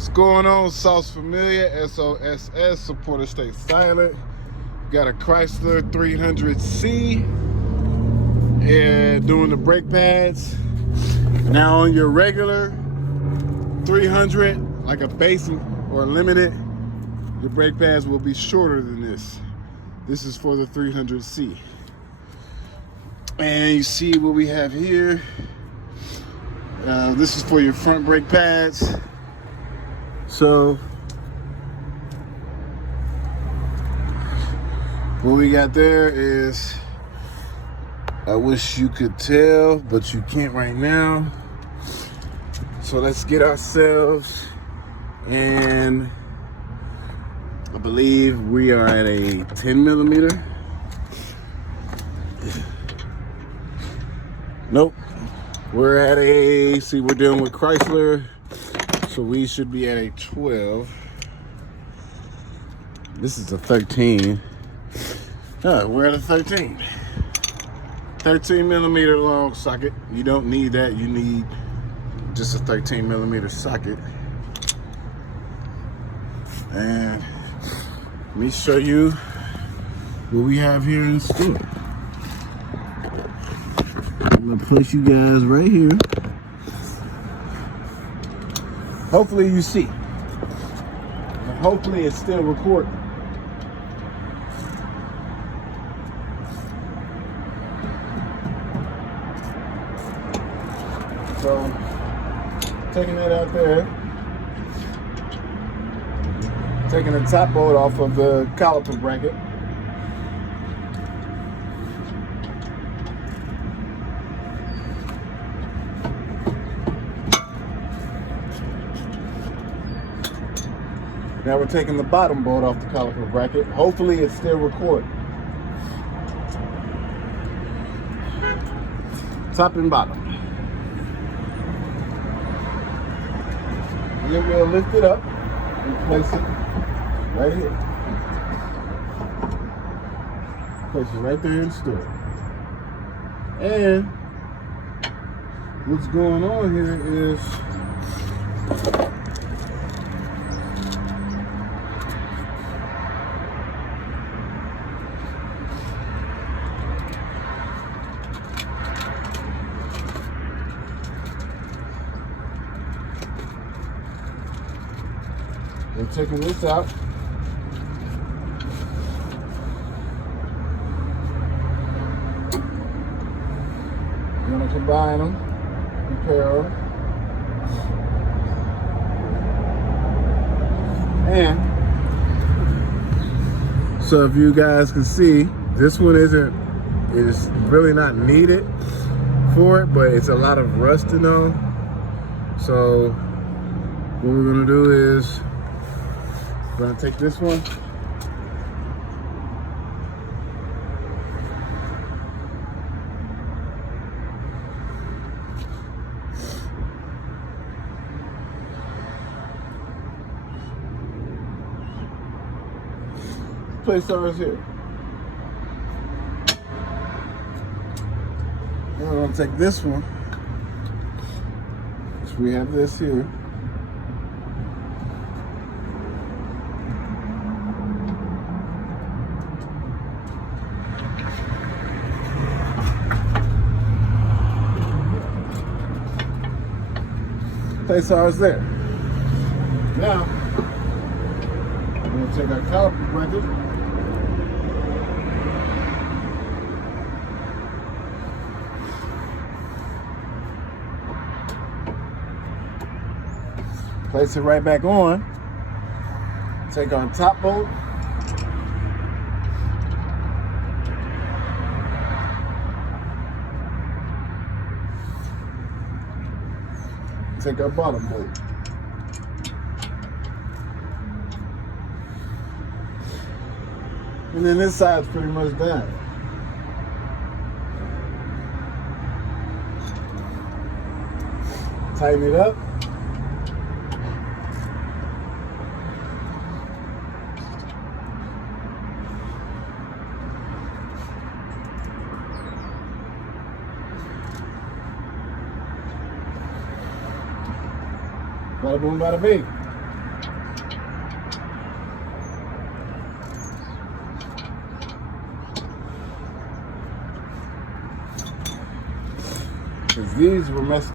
What's going on, Sauce Familiar, SOSS, supporter stay silent. Got a Chrysler 300C and doing the brake pads. Now on your regular 300, like a basic or limited, your brake pads will be shorter than this. This is for the 300C. And you see what we have here. This is for your front brake pads. So what we got there is, I wish you could tell, but you can't right now. So let's get ourselves, and I believe we are at a 10 millimeter. Nope. We're at a, see, we're dealing with Chrysler, so we should be at a 12. This is a 13. We're at a 13. 13 millimeter long socket. You don't need that. You need just a 13 millimeter socket. And let me show you what we have here in the store. I'm gonna place you guys right here. Hopefully you see. And hopefully it's still recording. So, taking it out there, taking the top bolt off of the caliper bracket. Now we're taking the bottom bolt off the caliper bracket. Hopefully it's still recording. Top and bottom. And then we'll lift it up and place it right here. Place it right there in the store. And what's going on here is we're taking this out. We're going to combine them, repair them. And so if you guys can see, this one it is really not needed for it, but it's a lot of rusting on. So what we're going to do is we're going to take this one, place ours here. Now we're going to take this one, so we have this here. Place ours there. Now, we're going to take our caliper bracket, place it right back on, take our top bolt, take our bottom bolt. And then this side's pretty much done. Tighten it up. Bada boom, bada bing. Because these were messed